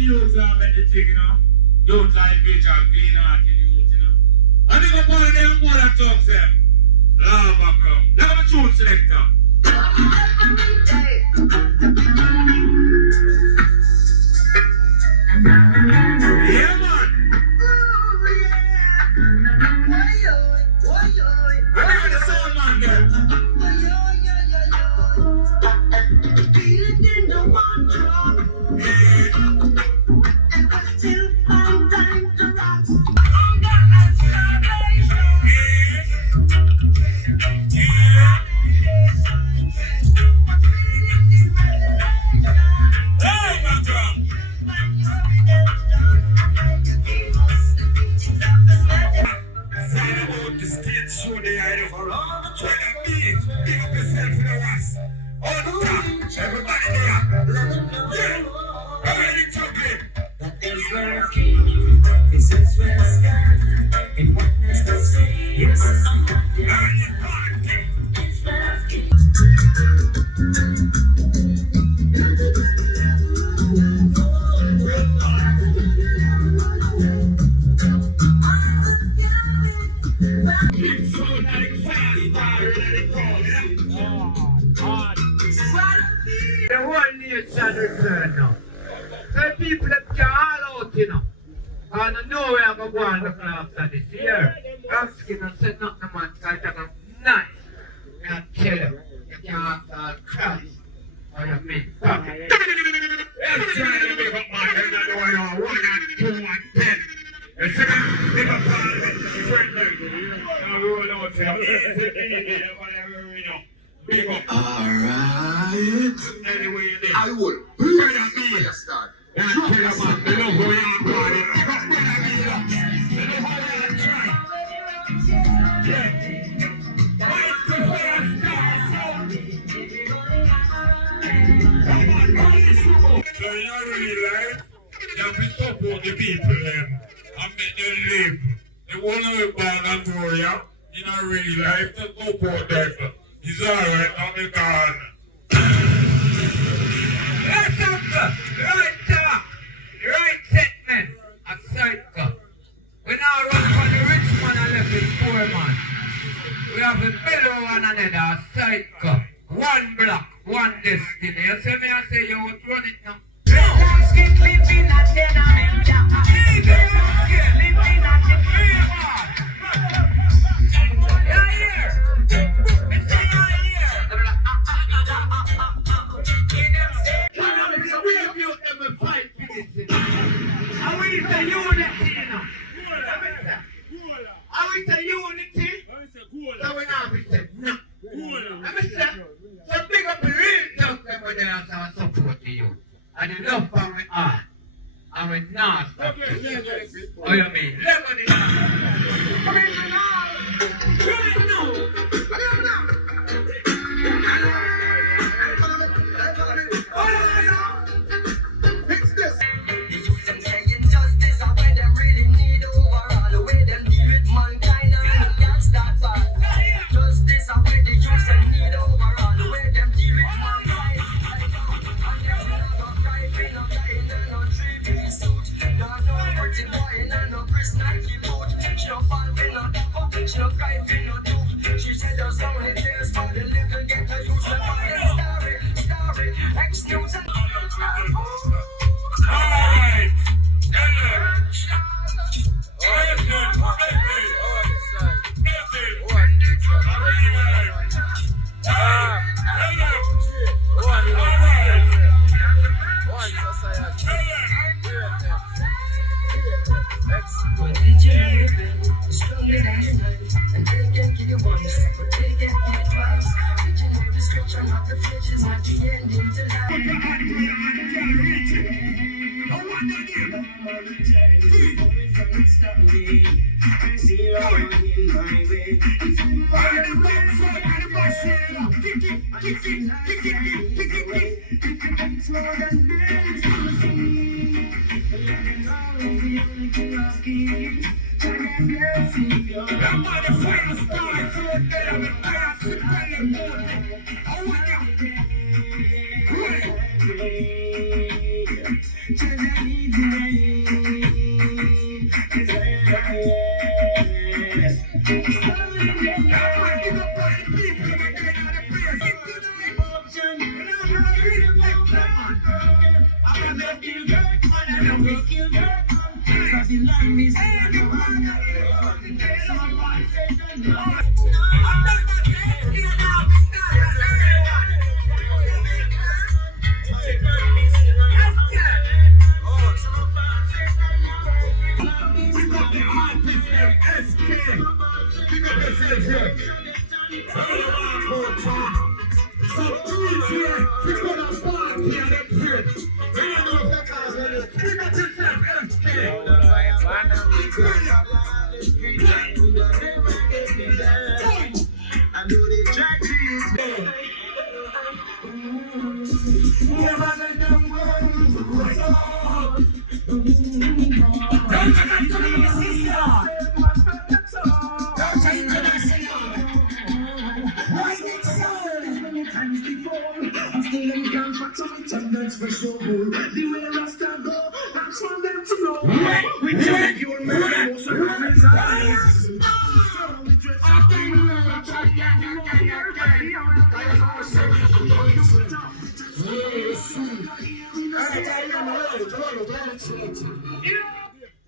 the youth make the thing, you know. Youth like vision, clean heart in the youth, you know. And if a part of them more than talk them. Lava, bro. Now I'm a truth selector. Yeah, man. I live in the sound, man, there. The whole nation return now. So people that can all out, you know. And I know we are going to go and look after this year. Asking and said nothing, man, because it's nice. I tell you, you can't cry. Or you mean, fuck it. Let's try to make up my head and know you're 1 and 2 and 10. You see that? Live up all of it, friendly. Now roll out here. Whatever we know. Big up. Alright. Anyway, you did. I will. Where that be? Where you start? That's tell you about the love we are brought in. Where that be? The love we are trying. Yeah. Wait to fire start. Come on, bring the sugar. So in our real life, you have to support the people and make them live. They want to live by and grow, yeah? In our real life, to support them. It's alright on the garden. Right up, right set, man. A cycle. We now run for the rich man and left the poor man. We have to below one another, a cycle. One block, one destiny. You see me, I say you would run it now. Living a tenement. Living a and the love from my heart, and we not stop it. Oh, you mean? Look at it. Fix this. The youth them saying justice and where them really need overall. The way them deal with mankind and that's that bad. Justice and where the youth them need overall. The way them deal with mankind. She said there's only tears for the little ghetto youth. Story, X-News and Alright. stronger than the knife, and they can kill you once, but they can kill you twice. Reaching out the stretch and not the flesh is not the ending to life. Children need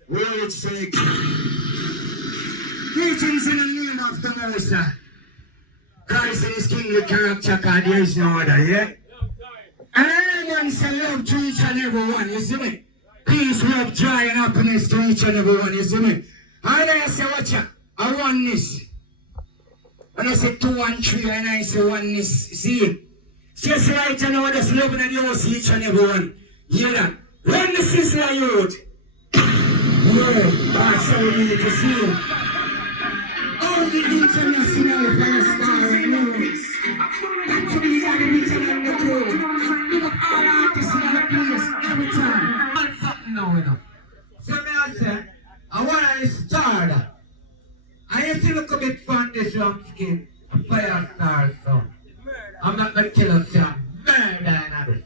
Words say, Greetings in the name of the Most High. Christ is kingly character, because there is no other, yeah? And everyone say love to each and every one, you see me? Peace, love, joy, and happiness to each and every one, you see me? And I say, watch out, I oneness. And I say 2 and 3, and I say oneness. See? Just right now, just loving and you see each and every one. Hear that? Oneness is the youth. Yeah, that's how we need to see you. All the international five-star news. That's what we got to be telling the crew. Give up all artists in the place every time. And something now, you know. So me I say, I want to start. I used to look a bit fun this rum skin, fire star song. I'm not going to tell us you're murder and others.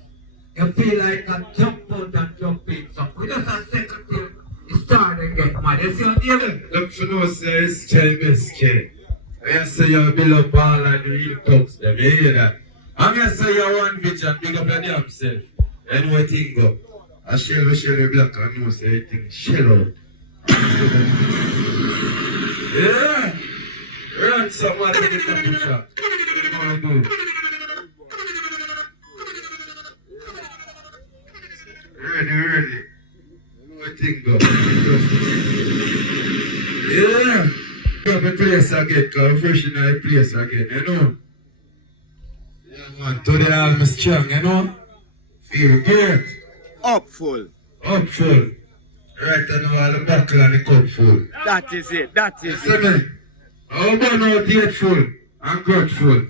You feel like a jump out and jump in song. We just a second till you start and get mad. You see what you do? Look for no say SK. I say you build up all and the real talks them. You hear that? I'm gonna say you one vision, big up your damn self. Anyway, thing go. I shell black and know say everything shell out. Yeah! Run somebody in the coffee shop. What do you do? Ready. Everything go. Yeah! Come to place again, come fresh in the place again, you know? Yeah, man, today I'm strong, you know? Feel good. Up full. Up full. Right now, all the buckle and the cup full. That is it. See me? How about now, date full and gut full?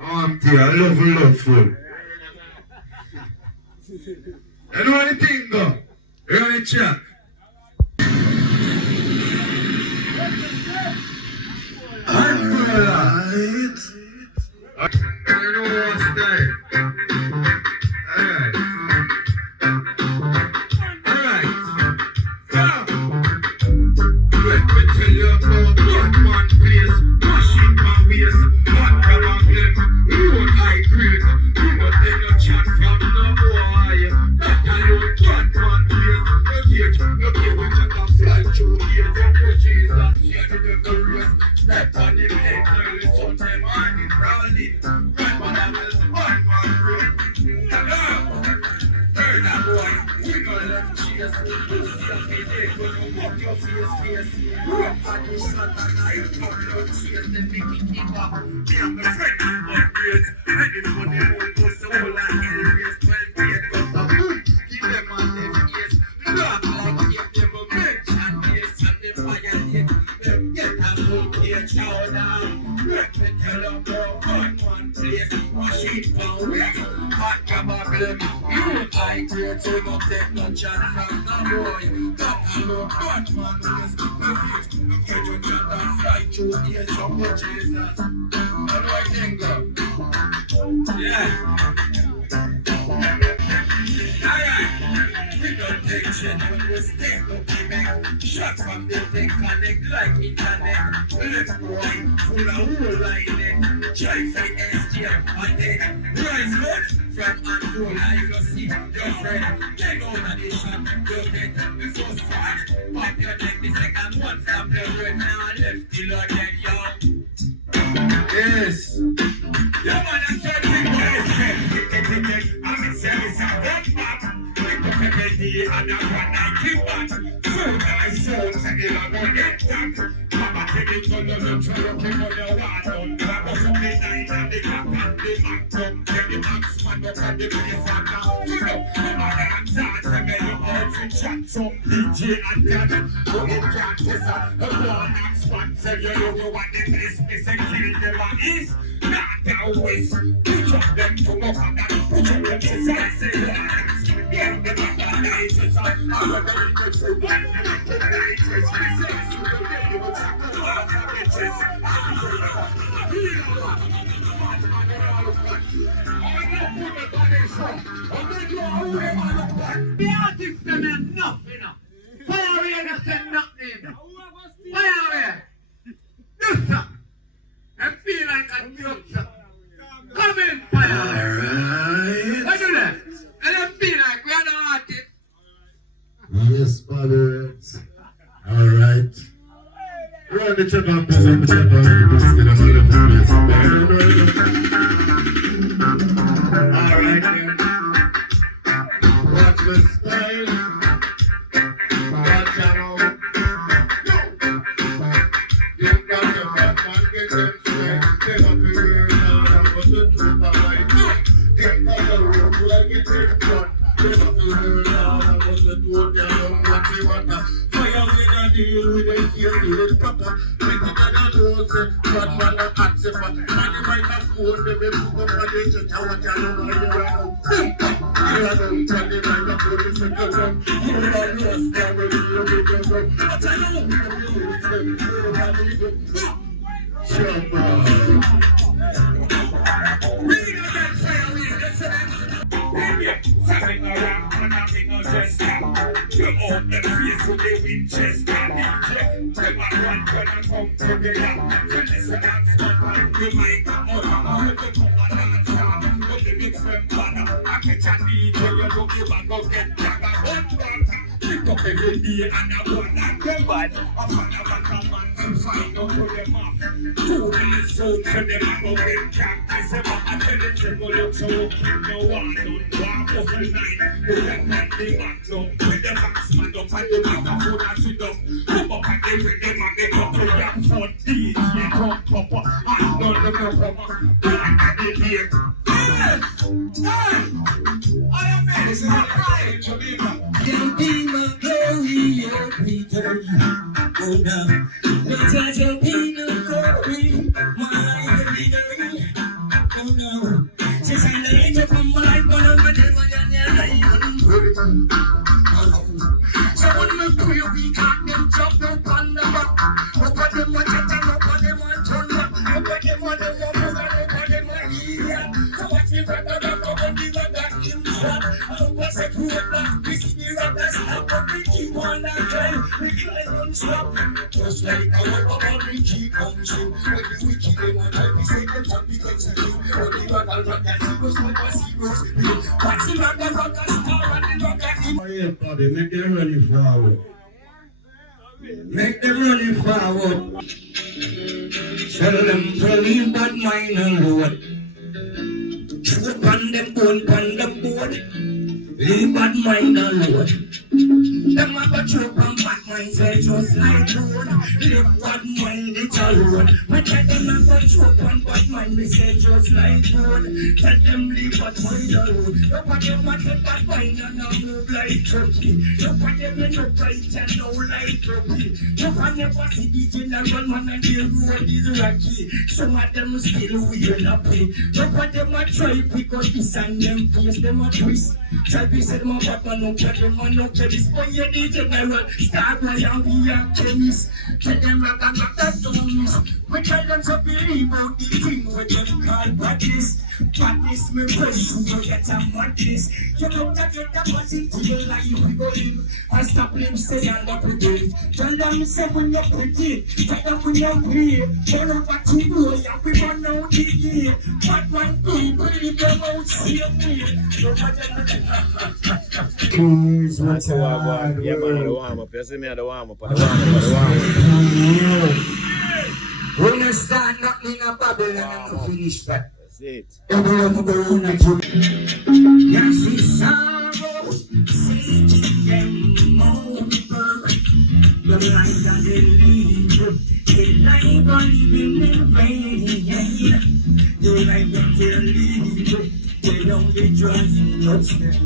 Oh, I'm there, I love full. You know the thing, go? You know the chat? alright. I don't know what's there. Alright. Stop. Let me tell you about one man place. Machine man waste. One problem. Road high grade. You must take no chance from no boy. That alone. One man place. No care when you can fly through here. Come to Jesus. You do the rest. Step on the neck. Early Sunday morning. Rowdy. Right man and one man road. Turn that boy. We gonna let Jesus. You see us be dead. Gonna walk your face. Rock on the sun and I don't know chase. Then make it keep up. Me and my friend on grades. Ready for the whole bus. The whole and hell race. 12 years comes up. Keep them on them ears. Look like if them a bitch and this and them violate. Them get a full cage chow down. Let me tell them about one place. Machine power waste. Hot problem. You like great. So you take no chance from no boy. That alone one man waste. No catch you can fly through here. So much Jesus. How do I think of? Yeah. Alright. We don't take shit when you step up to make shots from the thing connect like internet. Left right, full of hole lining. Try fight STM and then rise good from unroll life. You see your friend, take out of the shot. You get the first fight. Pop your neck, the second one. Stop the red now left till you're dead, yo. Yes. Yeah, man, I'm searching for this. I'm in service of that back. And I want 90 back. So nice, so second, I'm on that back. Mama, take it on the try to keep on the water. Papa, from the night and the cap and the back. Come, take the max, man, up on the place and now. You know, Mama, I'm sad, so may you all fit chat. Some DJ and Ghana, who in practice, a one and sponsor. You know what the business and kill them is. Not always. Push up them to go on that. Push up them to say, yeah, the Papa Nights. I want to read the truth. I want to read the The artists them have nothing. Fire away, they say nothing. Fire away. Do something. I feel like a joke, sir. Come in, fire. Alright. What do that? And I feel like we are the artists. Yes, brothers. Alright. Run the check up, present the check up, instead of all of the place. Alright, then. Watch the style. Watch out. You got the bad man, get them straight. They want to hear now, that was the truth of life. Take on the road, like it is done. They want to hear now, that was the truth of what they want. Fire when I deal with it, here do it proper. Make a man a know, say, God man a accept. Man, you might have phone, they may put up on the church, I want to know where you are now. You are down, tell them I got to listen to them. You are lost, now when you make them go. I tell you, you are them, you are them. Sure, man. Reading again, say, listen. Tapping around and having a gesture. You own the face with the Winchester DJ. Them a run when I come together. To listen and stop and you might come out. When they come and dance, when they mix them banner. I catch a DJ, you look you and go get jagger. One water, pick up every day and I want that go bad. A father man come and to find out who them off. 2 minutes soon for them and go get jacked. I say, but I tell them to go look so no one don't walk over the night. With them on the back down. With the box man up and the microphone and sit down. Come up and they with them and they come to your phone. DJ come pop up and none of them come up. Back at the here. I am medicine and pride, Jamaica. Can be my glory every day. Oh no, let us be the glory, my every day. Oh no, since I laid up on my life, but I'm a devil and you're lying. So when we pray, we got them jump up on the back. Look at them, watch it, and look at them, and turn back. Look at them, and them, look at them, and idiot. So watch me, brother, come and give a that inside. I was a fool, but we see the rockers stop, but we keep on that time. We climb on stop. Just like our bubble, we keep on swing. When the wicked, they want to be safe, they want to be considered. When the rockers, heroes, when the heroes, watch the rockers, star, and the rockers. Make them running forward. Make them running forward. Tell them to leave that mine alone. Choke on them board. Leave that mine alone. Them a go choke on bad mind, say just like road. Leave bad mind, it's a road. But tell them a go choke on bad mind, we say just like road. Tell them leave bad mind alone. Look at them a take bad mind and now move like turkey. Look at them in the right and now like turkey. Look at them a see the general man and the road is rocky. Some of them still weird up. Look at them a try pick up this and them face them a twist. Try to say them a bad man, no care them man, no care this. But you need to general, star boy and we are chemists. Tell them rock and rock that don't miss. We tell them to believe about the thing with them called badness. Practice me push, you get a madness. You know that you're the positive life we go live. I stop them say I'm not pretty. Tell them say when you're pretty. Tell them when you're pretty. Tell them what to do, yeah, we run out the year. But one people, if they won't see me. Please, That's what's how I hard want. Yeah, man, the work? warm up. You see me at the warm up. The warm up. The warm up. When you start knocking in a Babylon and you finish that, That's it. everyone will go on at you. Yes, it's sorrow, seeking them over. The light that they leave, the light of living in vain. The light that they leave, they don't get joined upstairs.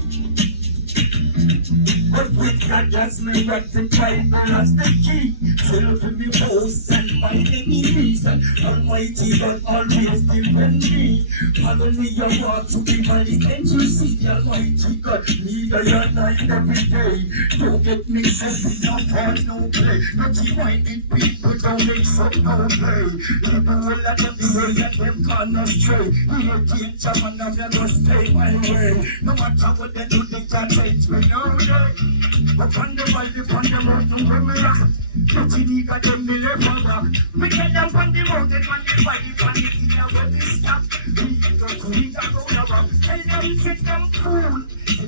But with God as me rectify and as the key, fill to me boast and my enemies. Almighty God always defend me. Follow me your heart to be mighty and to see the Almighty God. Neither your night every day. Don't get mixed up with no part, no play. Not divided people, don't mix up, no play. Leave the whole lot of the world and them gone astray. Here danger and I'm never stay my way. No matter what they do, they can't change me, no day. Upon the Bible, upon the mountain, where me rock. Pretty nigga, them me left for rock. Me tell them on the mountain, on the Bible, on the killer, where we stop. We go to nigga, go to rock. Tell them, set them fool.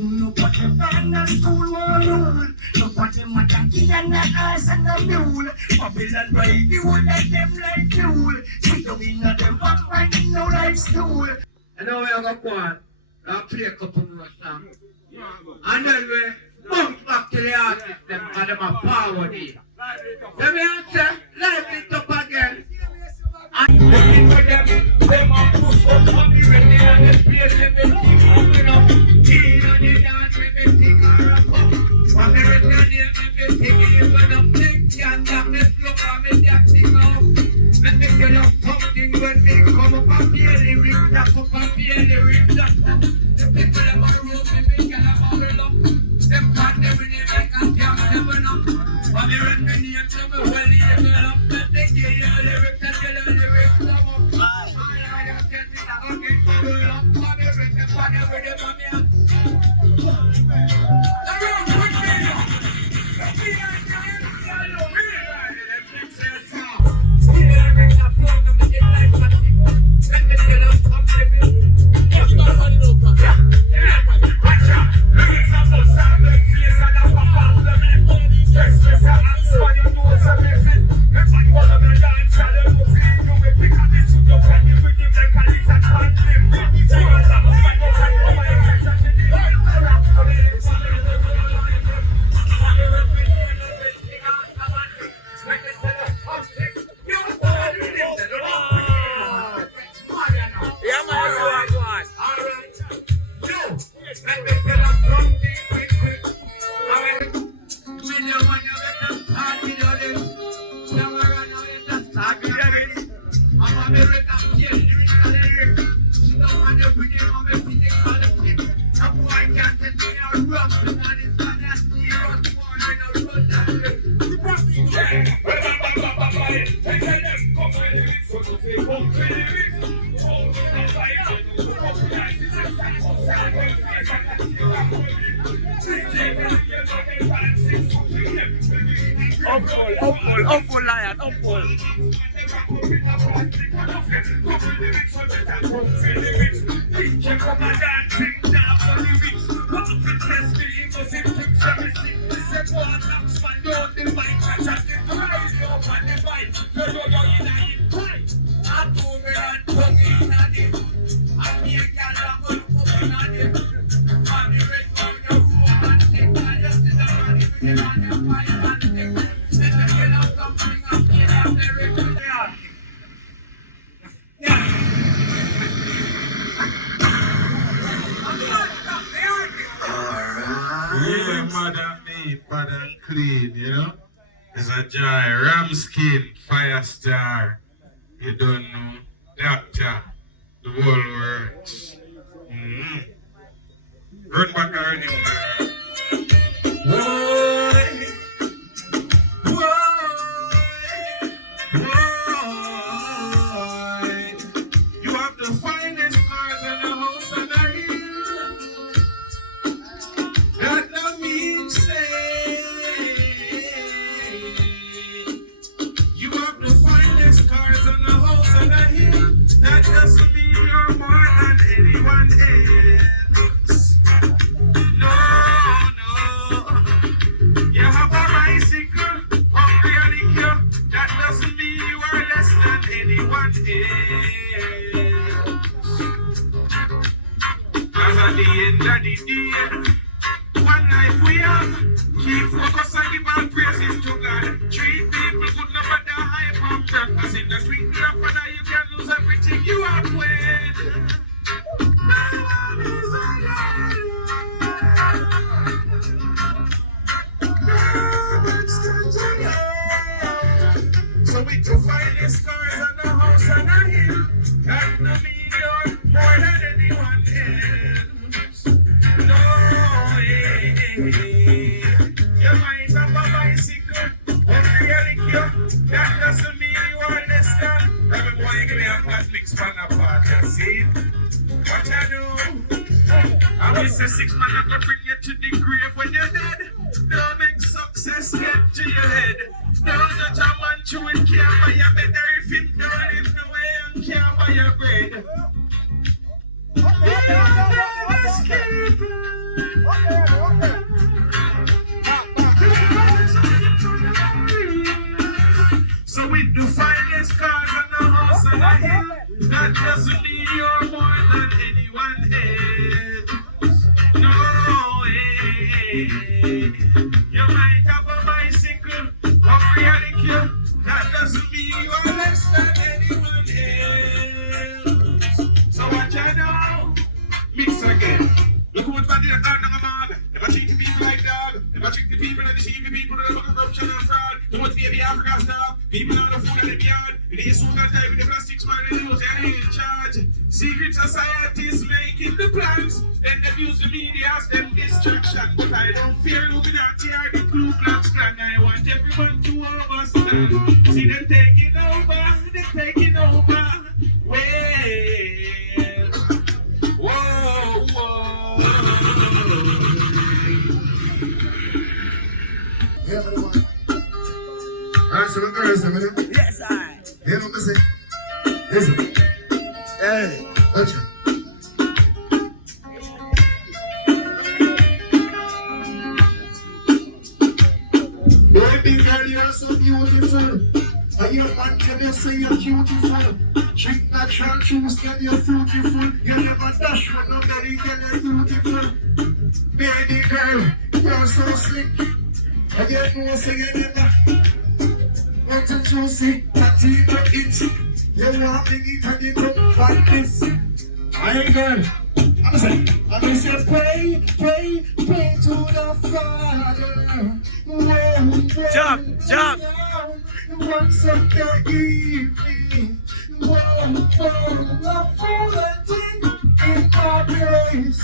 No put them down the stool, one rule. No put them on the key and the ass and the mule. Babylon, right, you will let them like fuel. See them in them back, right in no life stool. And now we have a one. I'll play a couple more songs. And then we bounce back to the artist them and them a power there. So we answer, live it up again. And looking for them a push up on the ready and the place them keep moving up. In on the dance, everything are up. From the ready and everything even up. Think can't have me slow and me dancing out. Let me tell you something when they come up and feel the ring that up and feel the ring that up. The people them a rope, the big and a bubble up. Them can't never make a camp never up. But they run me near to me well level up. But they give you the lyrics and tell you the lyrics come up. I just get it up and get bubble up. But they run me for the rhythm of me up. Uncle Lion, uncle. Bad and clean, you know? It's a joy. Ramskin, Firestar. You don't know. Doctor. The whole works. Run back around him. You have the finest cars and end of the day. One life we have, keep focus and give all praises to God. Treat people good, no matter hype and practice. In the sweet love, Father, you can lose everything you have with. So we can find the scars on the house and a hill. And the meteor more than anyone else. No way. You might have a bicycle, but reality, that doesn't mean you understand. Every boy give me a flat mix pan apart, you see? What I do? I miss a 6 man, I'm gonna bring you to the grave when you're dead. Don't make success get to your head. Don't judge a man to it, can't buy your better if it don't live the way and can't buy your bread. So with the finest cars on the house and the hill, that doesn't mean you're more than anyone else. No way. You might have a bicycle, or reality, that doesn't mean you're less than anyone else. So what you know? Mix again. Look what body that done on a man. Never treat the people like dog. Never treat the people and deceive the people that look at corruption and fraud. Too much baby Africa stuff. People on the food and the beyond. In the issue that time with the plastics man, they lose and they in charge. Secret societies making the plans. Then they use the media as them distraction. But I don't fear Illuminati or the Ku Klux Klan. I want everyone to understand. See them taking over. They're taking over. Well, whoa, whoa. Yeah, man. Alright, so the girls, a minute. Yes, I. Hear what I say? Listen. Hey. Watch it. Baby girl, you're so beautiful. And your man tell you say you're beautiful. Drink natural juice, then you're beautiful. You never dash with nobody, then you're beautiful. Baby girl, you're so slick. And you know say you never want to juicy, tatty no itch. You want me eat and you come like this. Hey girl, I'm say pray to the Father. Jump. Once of the evening, I'm falling in my place.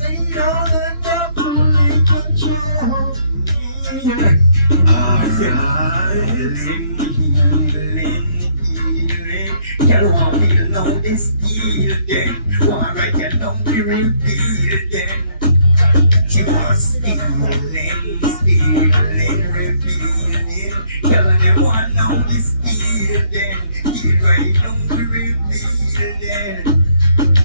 They are not fully control. Girl, want me to know this deal then. Want right you know we reveal then. She was stealing, revealing. Girl, you want know this deal then. Deal right now we reveal then.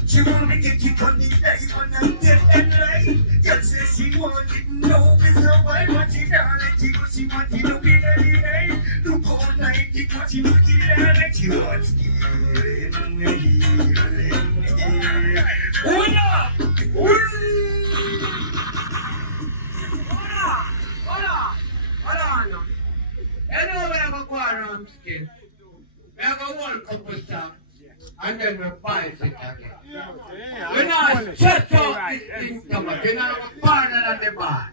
She want to get you on the diamond and get that light. Girl says she want it now, it's so why want it all let you go. She want it up in the night. Look all night, it was she want it all let you want stealing. Hold on. You know when I go around skin, I go one couple songs, and then we fight it again. We're not shut up this thing, come on. We're not farther than the bar.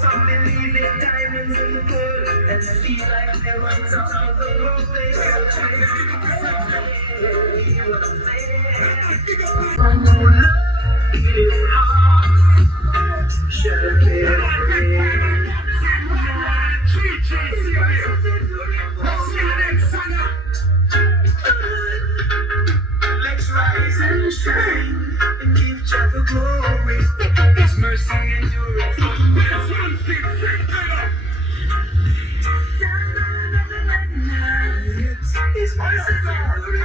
Some believe in diamonds and gold, and feel like they want some of the world. Let's rise and shine and give Jah the glory. His mercy endures. His mercy endures.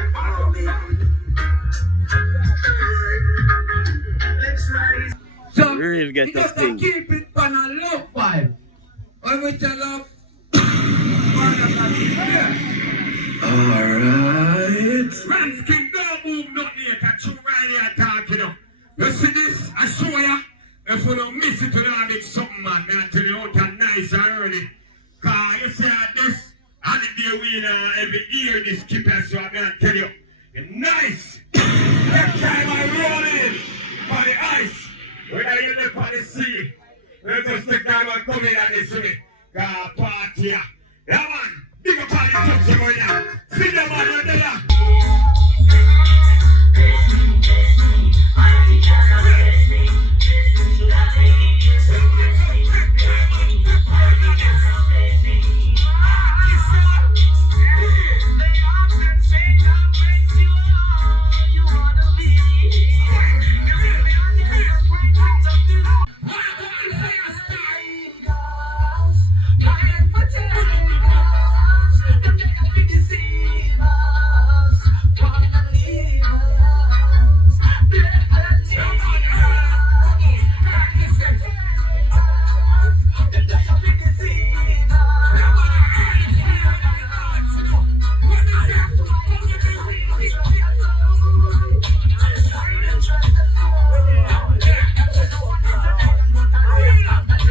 Let's get You us just thing. keep it on a love vibe. When we tell love, Alright. Ranskin, don't move nothing here, catch you right here talking up. You see this? I show ya. If you don't miss it, you don't make something, man. I tell you how to nice already. Cause you see this, and the day we every year this keep us, so I'm gonna tell you. Nice! Next time I roll in for the ice, whether you look on the sea, you just take time and come in and listen to me. Cause party ya. Yeah, man. Big up all the trucks you going now. See them on your there.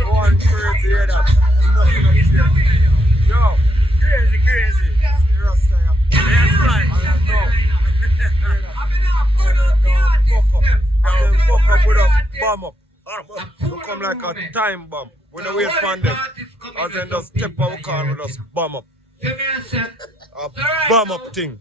One crazy hear that. Nothing up here. Yo, crazy. Serious, that's right. Don't fuck up with us, bomb up. You come like a time bomb. We don't wait for them. As then just step our car with us, bomb up. A bomb up thing.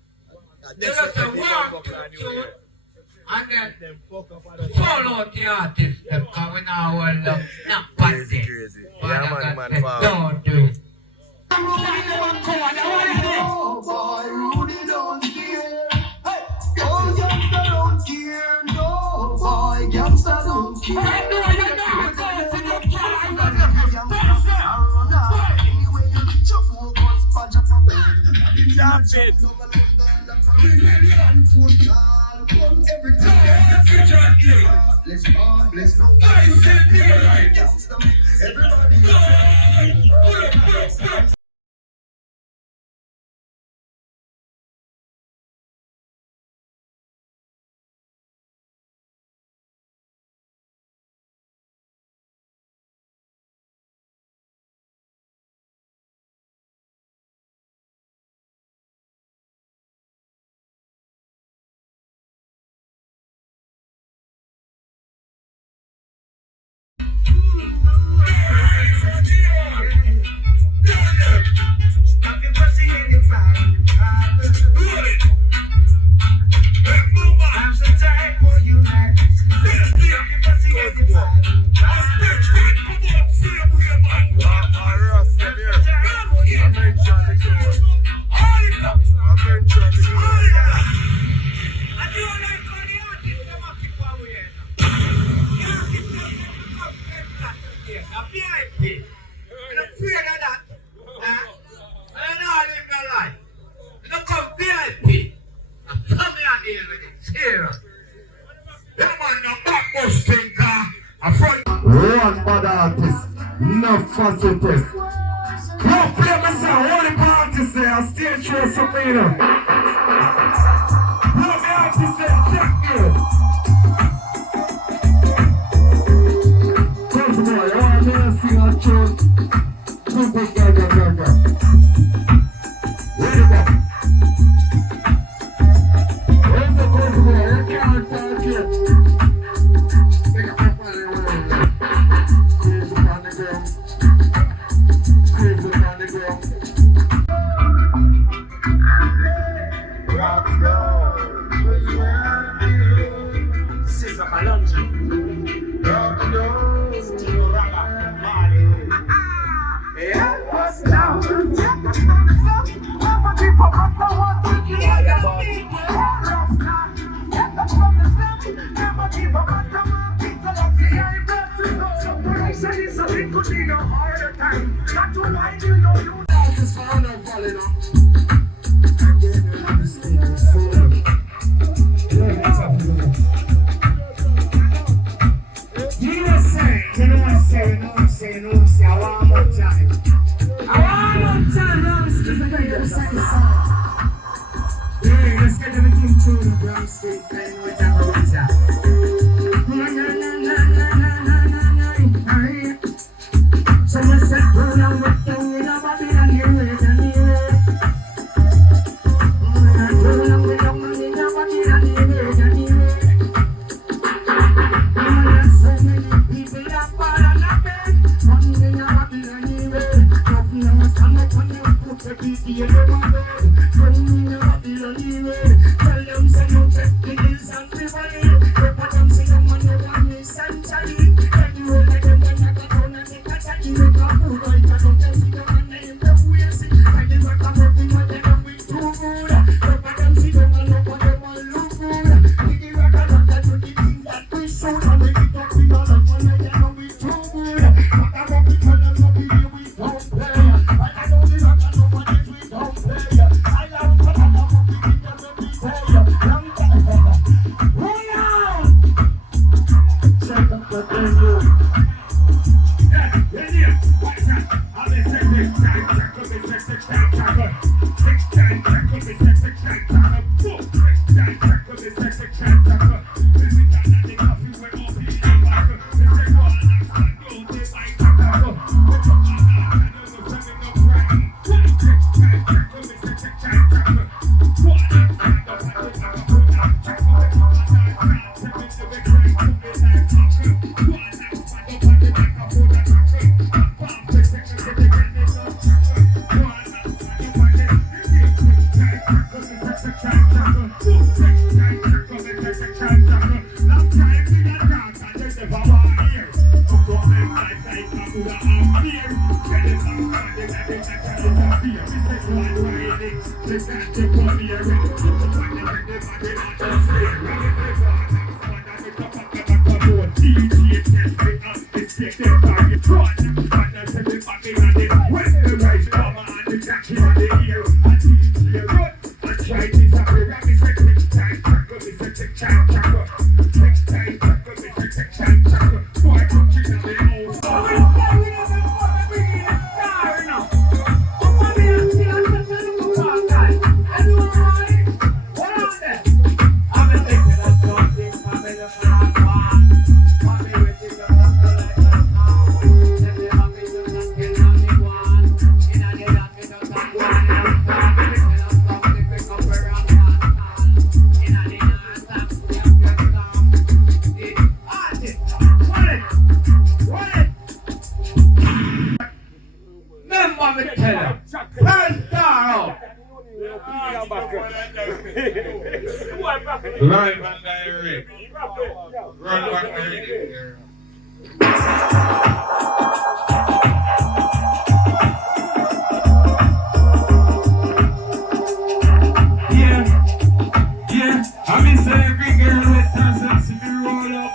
and then follow out the artist, because we now hold up, not party. Crazy. Yeah, man, far. Don't do it. Oh boy, Rudy don't care. Hey, oh youngster don't care. No boy, youngster don't care. Jump it. One bad artist, enough fussy test. Don't play my song, all the artists say, I'll stay true some later. What the artist say, check it. First of all, you want me to sing a tune? Super gaga. Ready, Bob? Where's the first of all? You can't talk yet. Yeah, let's get everything through the Brown Street playing with the Rosa. Someone said, "Turn on the tongue in a body and you will get anyway." Turn on the tongue in a body and you will get anyway. So many people are bad and a bed. Tongue in a body and you will. Now stand up and you put the beat in your mouth. Tongue in a body and you will. Tell them say you take the hills and the valley. Put them say you man you want me century. Then you will let them down at the corner and take a chatty. You make a fool right and don't tell me the man name them we'll see. And they work a working what they done with too good. Look at them see them and look at them all look good. Biggie rock a rock that you the thing that we shoot. And make it up in all of one like they know we too good. Rock a rock it and then rock it here we don't play. Like I know the rock and nobody we don't play. I love to rock a rock it in the way we play. Long time. Hold on! Shut up the thing you. Live and direct. Run back there. Yeah, I mean, say every girl with dancing to be roll up.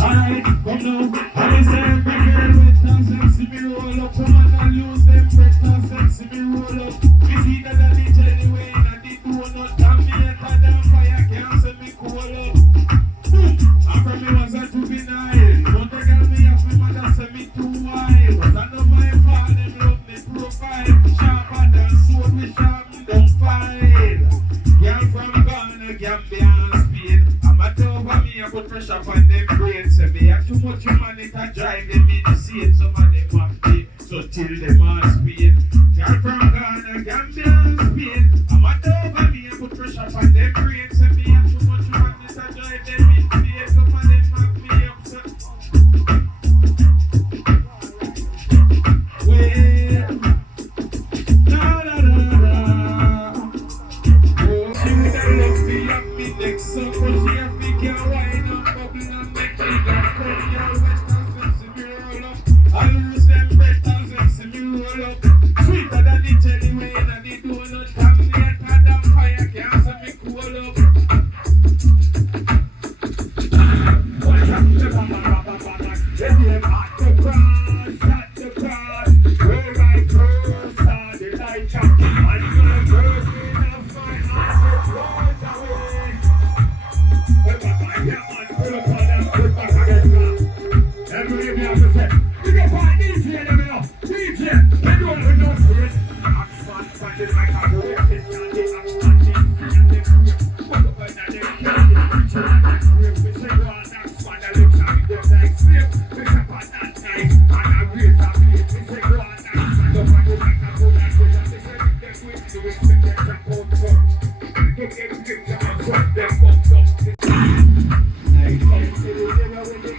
Alright, come now. I mean, say every girl with dancing to be roll up. Come on and lose them with dancing to be roll up. You see that I did anyway, and I did do not damn me at that fire, can't say me cool up. And from me was a juvenile, don't take me off me mother say me too wild. But I know my father, them love me profile. Sharper than sword, we sharp don't file. Girl from Ghana, Gambia and Spain. I'm a over me, I put pressure on them brains. Say me have too much humanity, I drive them insane. Some of them have pain, so till them are Spain. Girl from Ghana, Gambia and Spain. I'm a over me, I put pressure on them brains. Say me have too much humanity, I drive them insane. Some of them have me upset. Well, da da da da. Oh, she would have loved me up me next song, but she have me can't wine up, bubble and make me that come your wet and see me roll up. I lose them breath and see me roll up. Sweeter than the jelly way and the donut, and me at damn fire can't see me cool up.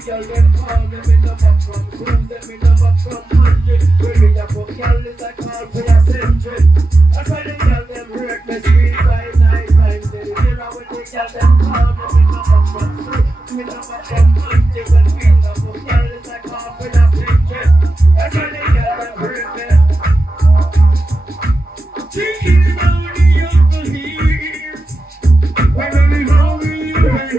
girl them call me no back from Tuesday, me no back from Monday. When me a fuck girl is a call for a century. That's why the girl them hurt me sweet by night time. Say the dinner when the girl them call me no back from Tuesday, me no back from Monday. When me a fuck girl is a call for a century. That's why the girl them hurt me. Thinking about the young years, when we know you and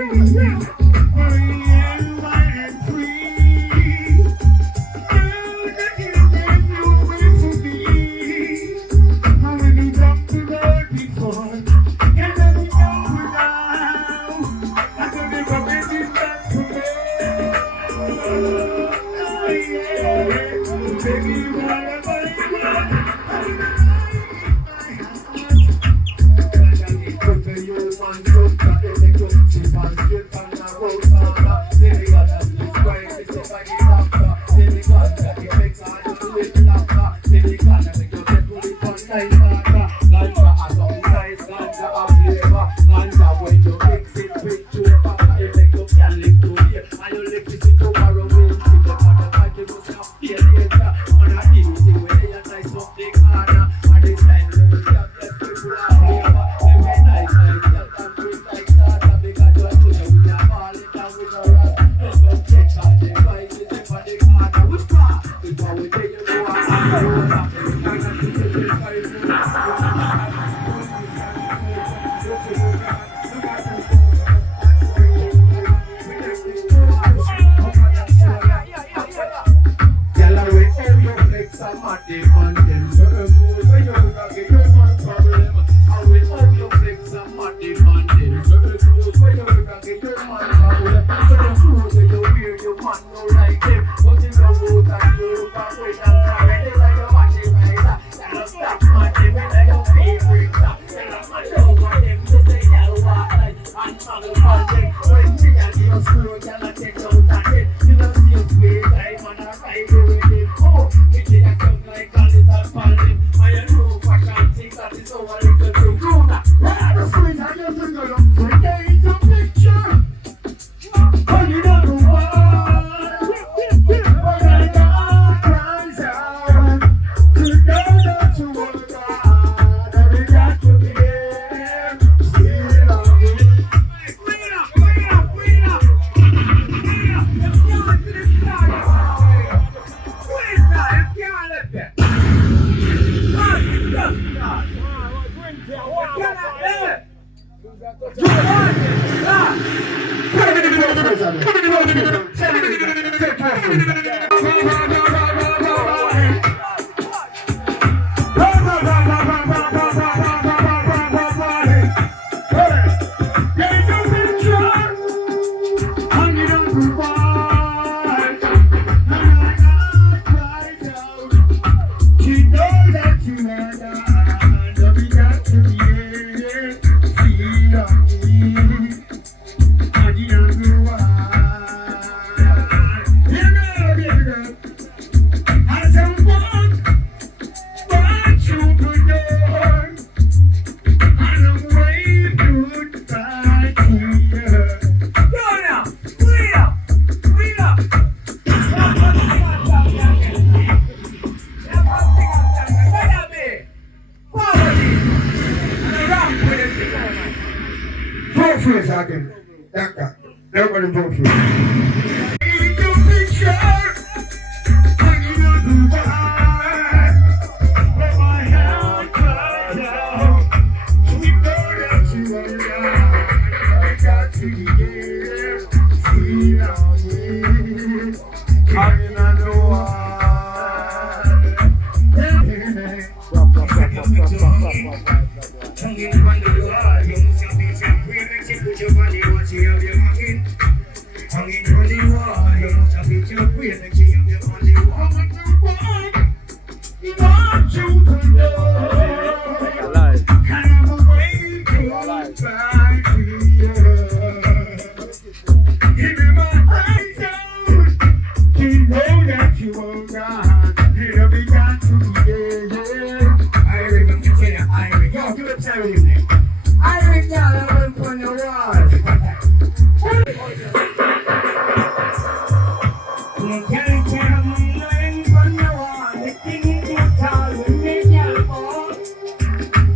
can't tell me nothing from the wall. The thing is too tall, we make y'all fall.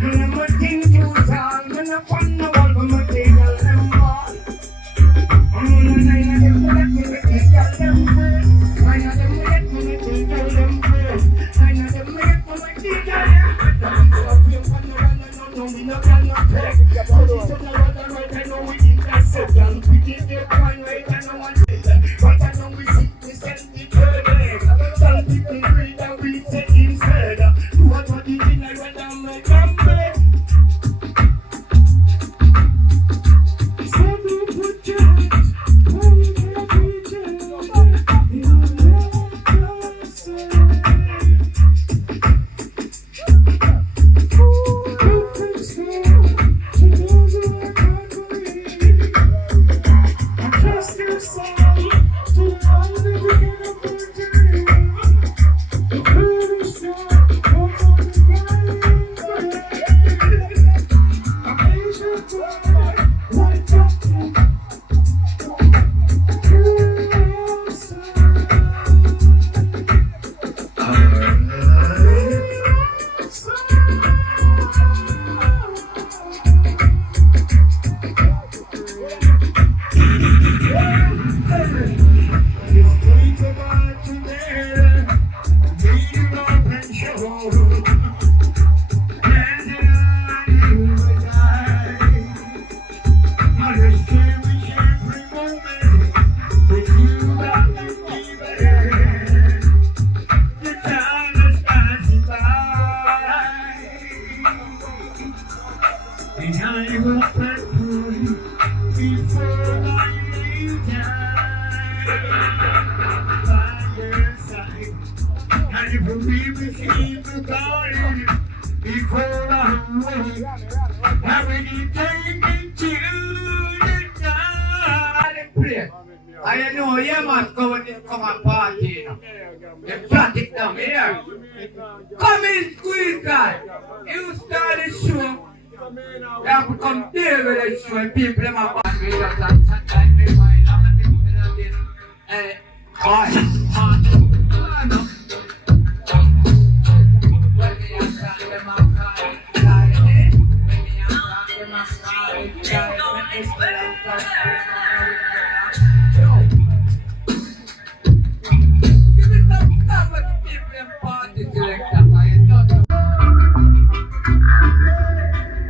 I'm a thing too tall, when I find the wall, I'm a take all them ball. I'm on a nine of them, let me take all them birds. Nine of them, let me take all them birds. Nine of them, let me take all them birds. I'm so free from the one, I don't know me, no girl, no peg. So this is the one that right, I know we intercept. Girl, we give them one right, I know one. But I know we see we send the third leg. Some people read and we say instead. Do what I did in I when I'm like I'm bad. So do put your hands where you can reach it. You let yourself. You can stay to those who are conquering. Trust yourself. I know you must go when you come and party, you know. You flat it down here. Come in, squeeze guy. You start the show. You have to come there with the show and people them are back with us and sometimes they find out that people do this. When me and cry, them a cry, cry, eh? When me and cry, them a cry, cry, when they still have give me some time with the people them party selector.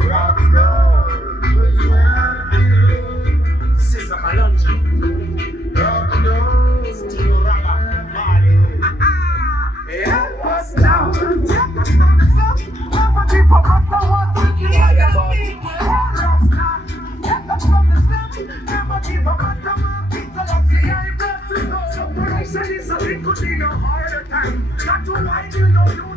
I don't know. Caesar Malonji. What's now? It's a little harder time. Not to why you know you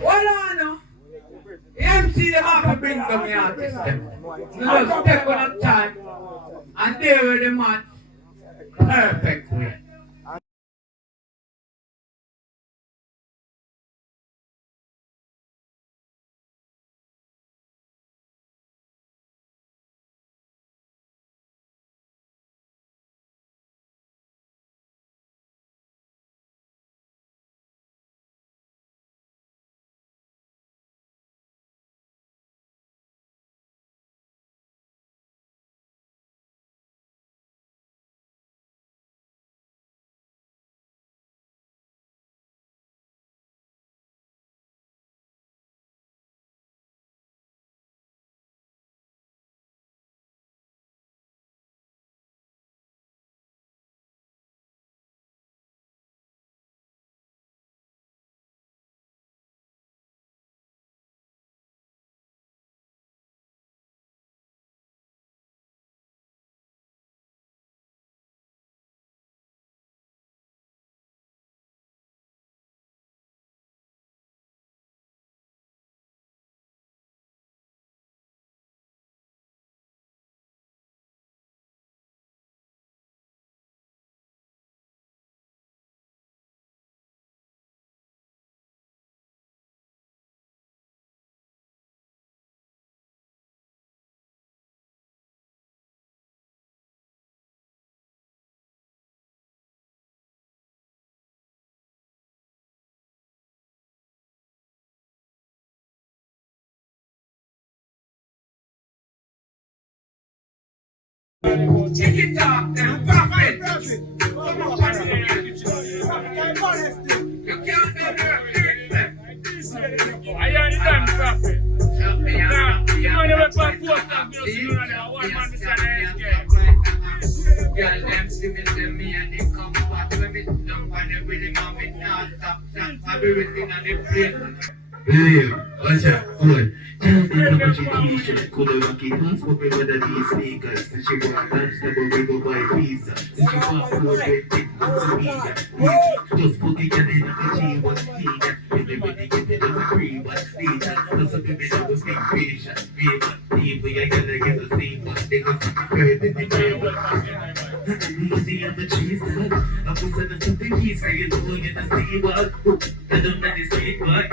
Hold on now. MC them have to bring down the artist them. You just take on a time and deal with the man perfect way. Check it out, then perfect. You can't do that. I am the damn prophet. You never put post up, you know, one man to say Girl, them see me, and they come back when me sit down on the rhythm and me not stop, everything on the place. Yeah, watch out, good. Tell me how much you t-shirt, could have rocky hands, for me with these sneakers. Since she want dance, never we go buy pizza. Since she want food, red tick, what's a media? Just put the gun in the G1 feeder. Everybody get it on the free, but later, cause of the middle was big patient. People, I gotta get the same one. They go to the bird in the table. And the easy on the cheese, I was sending something easy, so you're doing in the sea, what? I don't know this street, what?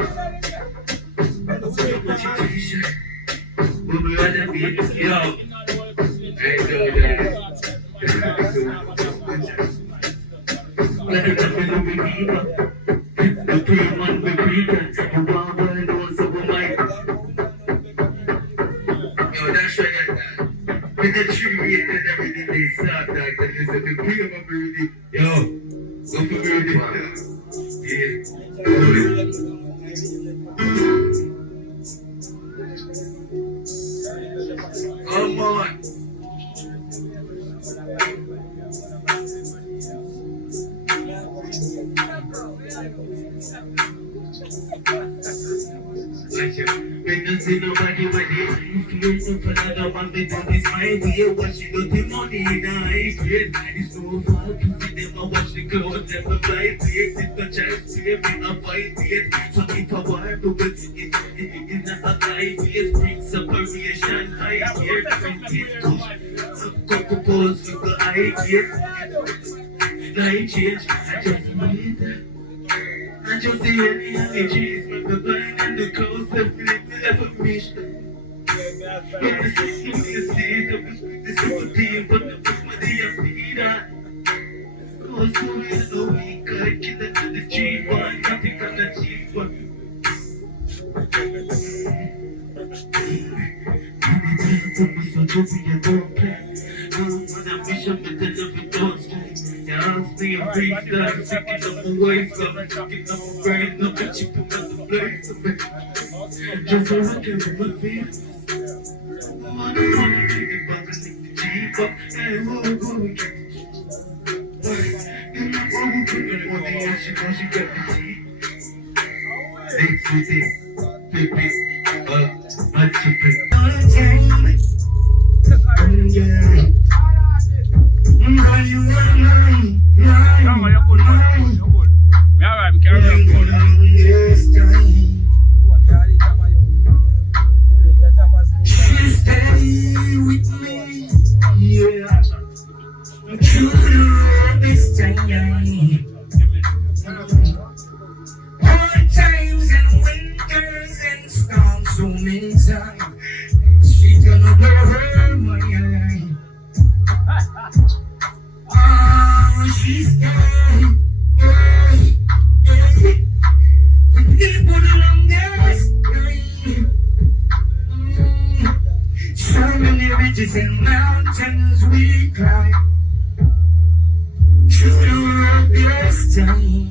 We wanna be yo. I know that. Let it up in the river. The pre-one with pre-cuts. The wild world also will might. Yo, that's right. With the tree and everything they start like that. Listen, the pre-one with yo. Go for come on. When you see nobody but they influencing for another one, they do this my way. Watch you got the money in the eyes. It's so far to see them now watch the clothes and the flight. It's the chance to them in a fight. So if I want to get it in a fight, bring separation. I hear different Coco pose with the idea. Life change, I just need that. I just see any energies with the blind and the clothes left me mission. When the system is seed, the sympathy, but the money of Peter. Go so in the week, I get it to the cheap one, nothing on the cheap one. Anytime I put myself over your door plan, when I wish I'm the death of your door straight. I'm staying freestyle, taking up my waist, I'm taking up my brain, look at you, put out the place of it. Just so I can remove it. I'm on the phone, thinking about the Jeep up, and we'll go and get the Jeep. And I'm going to the money, and she knows she got the Jeep. Thanks for this, baby, my chicken. No, you're good, man. You're good. Me alright, me carry on. so many times. She's gonna blow her mind. Oh, she's dead. We live on the longest night. So many ridges and mountains we climb. Through the roughest time.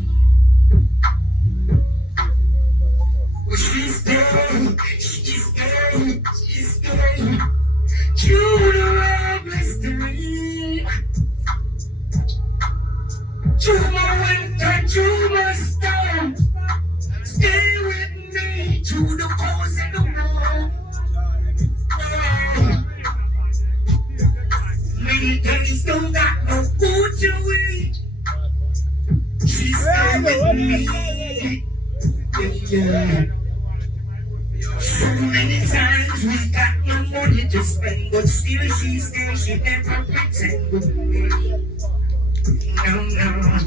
She's dead, she's dead, she's dead. Through the roughest time. Through my winter, through my storm. Stay with me through the course of the war. Many days don't got no food to eat. She's staying with me. Yeah. So many times we got no money to spend, but still she's there. She never pretend with me. No, no, no, no.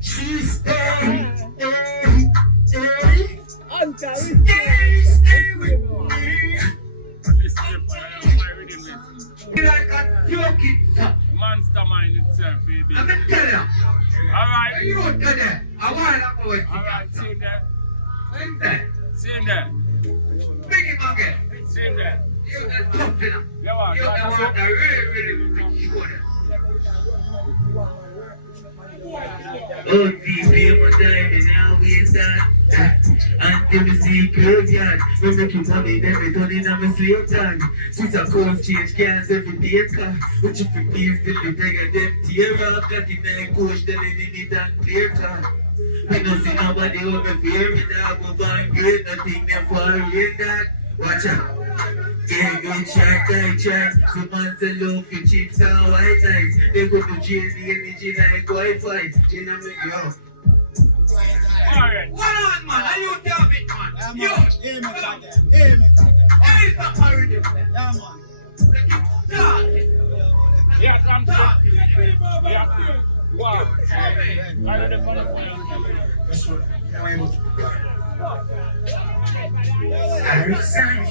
She's there. Stay with me. Like a joke itself. Monster mind itself, baby. I'm gonna tell you. Alright. You out there. I want to go with you. Alright, see him there. Right there. See him there. Bring him again. See him there. You're the tough, you know. Yeah, what? You're the one that really sure. Oh, people, my diamond, now we start. Until we see graveyard, we make it money, then we turn in on my slave time. Since I course change cars every day, car. But if you please, then we beg a them tear up. Got in the coach, then they need it and clear car. I don't see nobody over here, me now go bang great, nothing there for in that. Watch out. Yeah, go check, I check. So man say look for chips and white eyes. They go to jail, the energy like Wi-Fi. You know me, yo. Alright. What on, man? Are you tell it, man? You. Hear me, goddamn. Hear me, goddamn. Hey, stop hurrying them. Yeah, man. Let him start. Yeah, come to yeah. Wow. I don't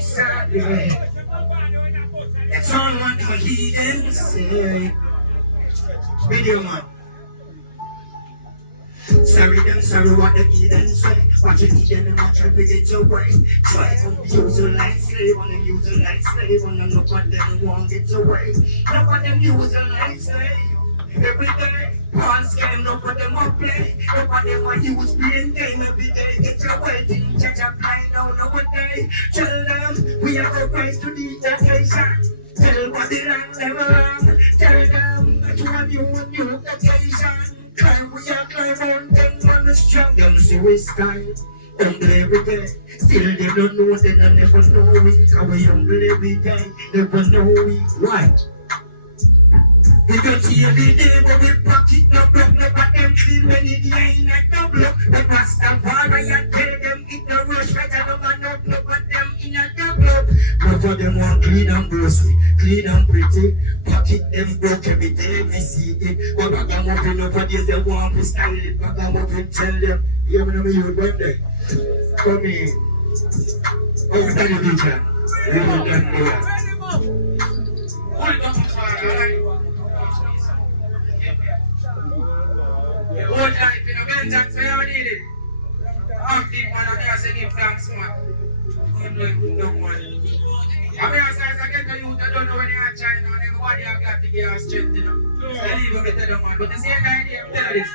Sorry. That's all what I hear them say. Video man. Sorry what the heathen say. Watch it heathen and watch it get away. Try to use it like slave, wanna use it like slave, wanna look what them won't get away. Look what them use it like slave. Every day, pawns game, look what them up play. Look what them want use brain game every day. Get your waiting, judge a blind down over day. Tell them we are the rise to the occasion. Tell what the land never wrong. Tell them that you are new occasion. Climb we are climb on them on the strong. Them see we style. Humble every day. Still they don't know, they never know we. Cause we humble every day. Never know we. Right. We got here every day, but we pocket no block, no but them clean many the ain't like no block. The Rastafari I tell them it no rush, right? I don't want no but them in a block. No for them want clean and grocery, clean and pretty. Pocket them broke every day, we see it. But back I'm moving over days, they want to style it. Back I'm moving, tell them, you ever know me, you one day. Come in. Oh, tell you, teacher. You know that there. Hold it up, alright? Old life in a vengeance, we all need it. I'm people that are saying thanks, man. I'm doing good enough, man. I mean, as I get the youth, I don't know when they are trying, and everybody have got to get our strength, you know. So I leave them to tell them, man. But the same idea, I'm telling this.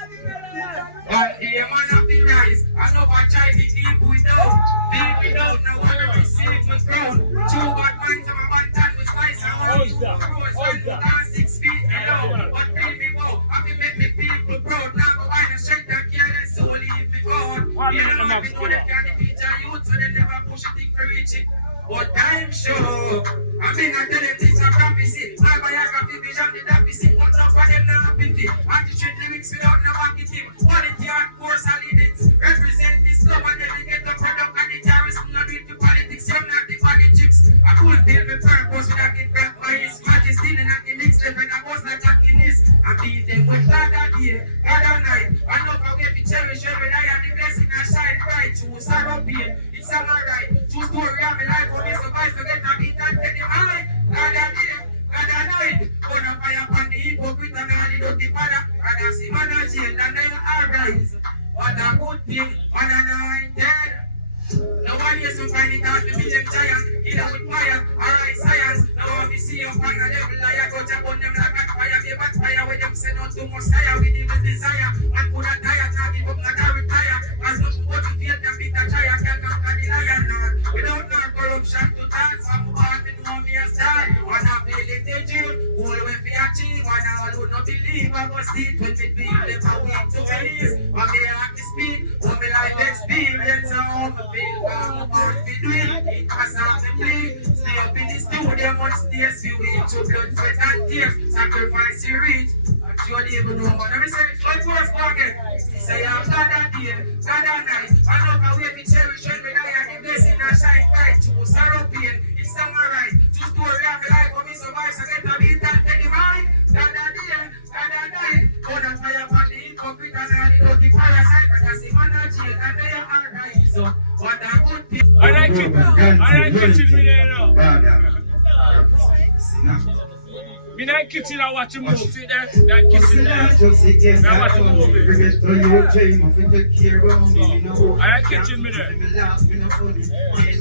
But the man of the rise, I know I try to deep without. Deep without, now I will receive my crown. Two bad minds, I'm a bad time with spice. I want to rose 1,6 feet below. But baby, wow, I will make the people proud. Now go find a strength and careless soul, leave me God. You know, I know they can't defeat a youth, so they never push a thing for reach it. But time show, I mean, I tell them things are prophecy. My biography, vision, the deficit, but not for them, not pity. Attitude lyrics without no marketing. Quality hardcore solid hits. Represent this club and then we get the product and the terrorists. Not do it to politics, you're not the politics. I could build my purpose with a gift back by his majesty. And I can mix them and I was not attacking this. I beat them with God that day, God that night. I know how we cherish every day and the blessing I shine bright. To sorrow pain, it's a song alright. True story of my life for me survive to get a beat and take the high. God I did, God I know it. Put a fire upon the hypocrite and all the dirty father. And I see man and jail and they are rise. What a good thing, man anointed. Nobody is so find it out to be them giant. Either with fire or right science. Now we see up on the level like go jump on them like fire. Give back fire with them send out to Messiah with evil desire. And put a tire to give up like a retire. As much motivate them beat a tire can conquer the lion. Without no corruption to dance. I'm born to know me a star. Wanna feel it in jail. All way for achieve. Wanna all who not believe. I must see it when we beat them. I want to release. When me have to speak. When me life experience. I want to feel. I'm born to do it. It was not to play. Stay up in the studio. Once days we wait to blood, sweat and tears. Sacrifice you reach. I'm sure they even know about every search. What was spoken? Say I'm God and day, God and night. I know how we have to cherish when we die and the blessing and shine bright. To sorrow pain, it's song alright. True story of my life for me survive. So get a beat and take the mind. God and day, God and night. Put a fire upon the hypocrite and all the dirty parasite. But I see man and jail and they are right. So what a good thing. I like kitchen me there now. Me not kitchen I watch a movie. See there? That kitchen there. I watch a movie. I like kitchen me there.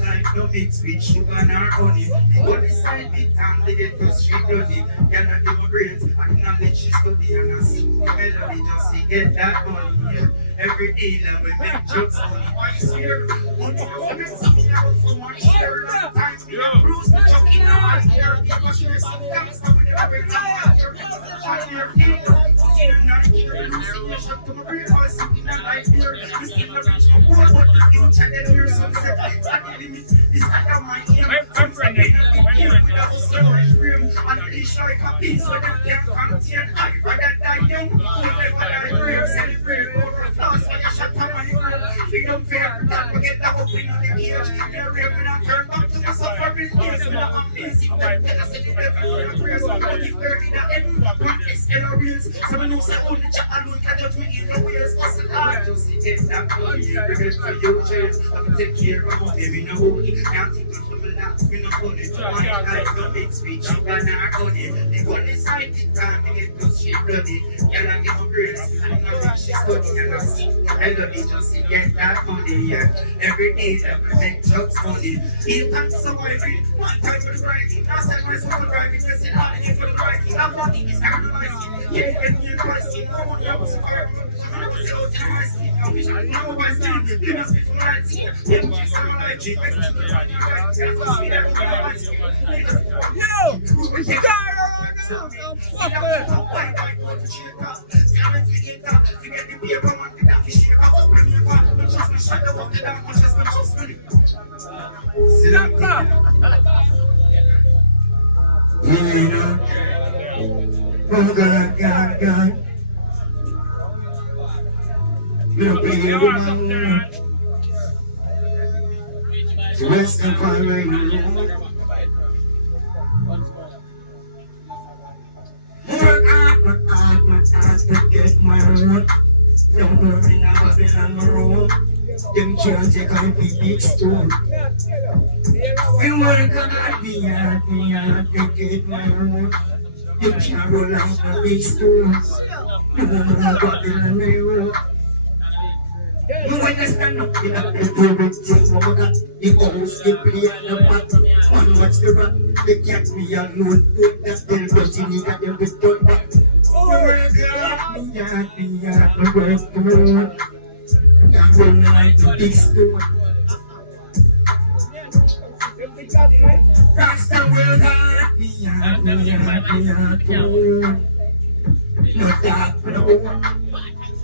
Life no mix with sugar nor honey. Go beside me town, they get to street bloody. Cannot give brains, acknowledge she study and I sing the melody just to get that money. Every day that we make jokes money. I swear, one more minute to me I was so much share. Long time me a bruise, me chucking out my hair. Give a share sometimes, I will never time. You're on your feet, you're not here. Losing your shot to my brain, I was something that I fear. You still not reach my goal, but the future then you're sunset. This I am my aim. I'm friendly. Without storage room, and please like a piece so them can't contain. I rather die young, whoever die brave, celebrate over flaws for your shot on my girl. Freedom fair, don't forget that we're in the cage. They're raving and turn back to my suffering days. When I'm amazing, them tell us that the devil will praise. But if they're in the heaven, practice errors. So we know say only Jah alone can judge me in the ways. Hustle hard, just to get that money. Revenge for your chance, I'm take care of money. We know who can't think of me like we know funny. My life don't mix with sugar nor honey. The one inside the time, they get to shit bloody. Can I give a grace? I know that she's studying and I see. I love it just to get that money, yeah. Every day that we make jokes money. In time to surviving, one time for the writing. Last time I saw the writing, just in all the for the writing. I'm not in this sacrificing. Yeah, get me a question. No one else surviving. I was out in my skin. I wish I know my skin. You must be from my team. Yeah, but she's from my team. Oh God, God, God. Look at you, man. Rest and fire in the work hard to get my road. Don't worry now, I've been on the road. Them chairs, you can't be big stone. We work hard, me hard to get my road. You can't roll out the big stones. You won't have got in the road. You understand now? You have everything what we got. The house, the play, the pot. One watch the rat. They catch me alone. That's the person you got them with done back. Work hard, me hard to work hard. Can't run like the big stone. Rasta work hard, me hard to work. No doubt, no.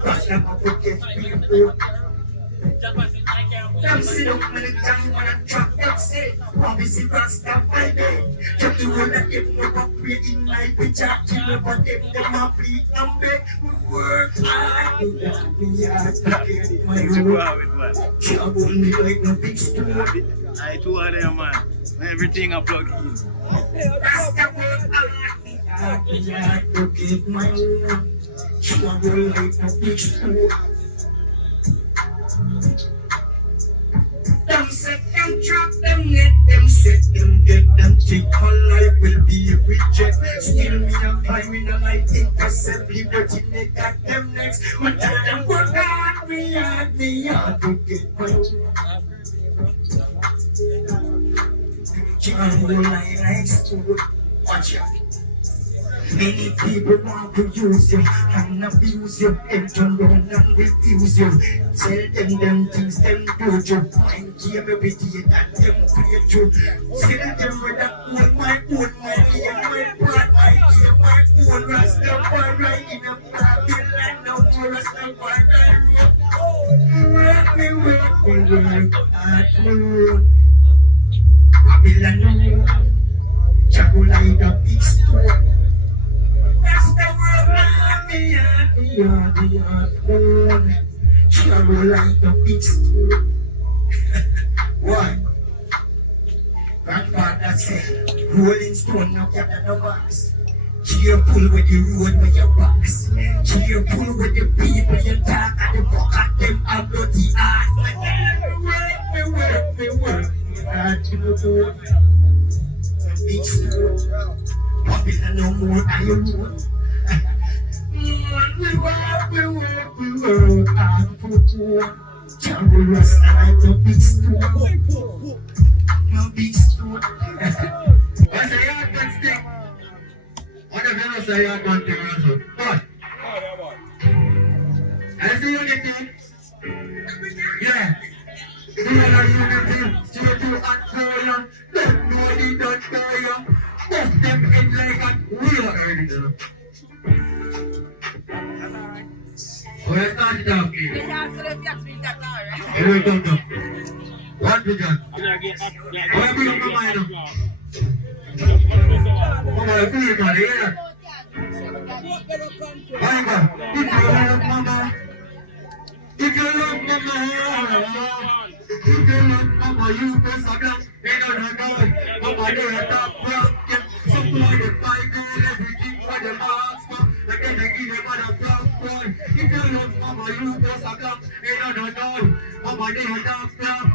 Rasta put this people. Them sit up when the time when I drop that say, obviously Rasta by day. Kept the one that them never pray in night, we chat to never them a beat and beg. We work hard, me hard to get my road. Trouble me like no big stone. I too are there, man. Everything I plug in. Rasta work hard, me hard to get my road. Trouble like no big stone. Them say think my life will be reject. Still me a climbing a light, intercept liberty, they got them next. But tell them work hard, me hard to get my can't hold my life to watch out. Many people want to use you and abuse you, and turn around and refuse you. Tell them things them do you. Mind game every day that them play you. Tell them with that own my name, my pride, my game, my own Rastafari in a Babylon, no more Rastafari. Work me, at work. Babylon, Jago like a big store. That's the world, the hard, travel like a big store. Why? Grandfather said, Rolling Stone, no cat in the box. Careful with the road with your box. Careful with the people you talk and the fuck at them have dirty eyes. Me work. Hard to do. Big store. Babylon no more iron. We work hard for poor. Travel rest like no big store. No big store. What's the yard gun stick? What the hell is the yard gun thing also? What? I see unity. Yeah. See how unity. See you do unfair. Don't know they don't fair. Bust them in like a real early. Where's that dog? Here we go. What we got? Where we go, Mama? Come on, feel it, man. If you love Mama, you press a blank. They don't know Mama, they are top rock. Some boy, they fight gold, everything for the marks, man. And then they give them a black boy. If you love Mama, you press a blank. They don't know Mama, they are top rock.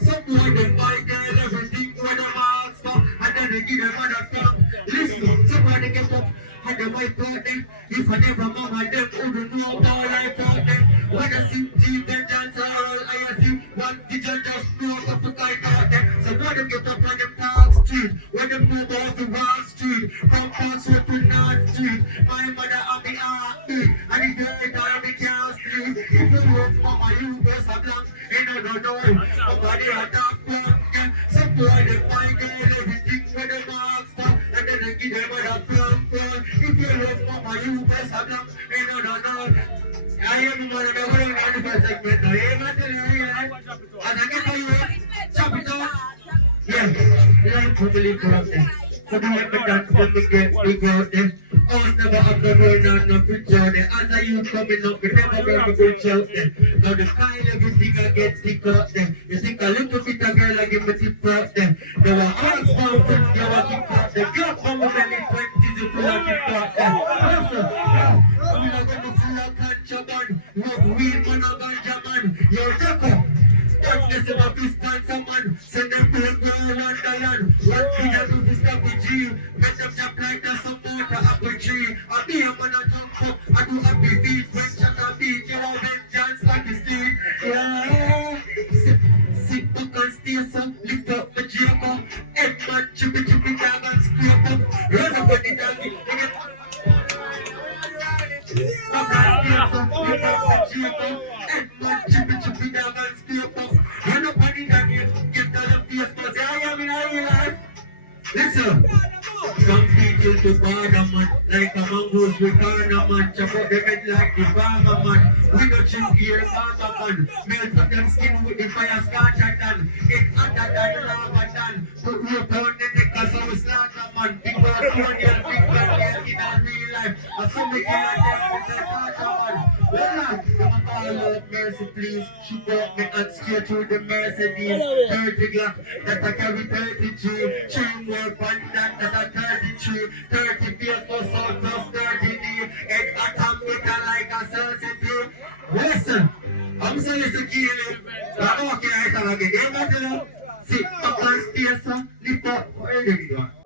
Some boy, they fight gold, everything for the marks, man. And then they give them a black. Listen, somebody get up. And they might thought them. If I never Mama, them wouldn't know about life out them. When I see teeth and dance all, I see one teacher just broke up the guy out them. So when they get up on them Park Street, when they move off to Wall Street, from Password to North Street, my mother on the heartbeat, and the girl on the car street. If you love Mama, you press a blank, and I don't know, Mama, they are dark broken. Some boy, they find girl, everything for the master, and then they give them a blank. If you love Mama, you press a blank, and I don't know. I am the one of the first segment. I am not telling you that. And I get my way. Chop it off. Yeah. I'm totally corrupt. So we have been done from the get big out there. Oh, never have the burn on no bridge out there. As I you coming up, we never burn the bridge out there. Now the kind of everything I get thick out there. You think a little bit of girl I give me tip out there. Now I all small friends, you are kick out there. Girl from the belly 20s, you pull out kick out there. Listen, I'm not going to pull out contraband. Love weed, man, a ganja man. You're Jacko. Watch this in a fist and some man. Send them to a girl and the land. What thing I do this stuff with G? Make them jump like the support of apple tree. I be a man a jump up. I do happy feet. When shot a beat, you have vengeance like the street. Yeah. Sit back and stay so. Lift up my Jacob. Head man, chippy dog and scrape up. Run up with the doggy. Listen, some people to bother man, like a mongoose with corner man, chop up the head like the farmer man. We don't chip here, farmer man. Melt up them skin with the fire scorcher done. It's hotter than lava done. Put rope on the neck as I was slaughter man. Big bird, big bird, in a real life. I saw me kill a death with a slaughter man. Come all out, mercy please. Shoot up me and straight through the Mercedes. 30 Glock, that I carry 33. 3 more fun that I 33. 30 fears for salt of 30 D. Head atomical like a sensitive. Listen, I'm saying it's a killing. I'm okay, I can get it. Sit up and stay, son. Lift up. England.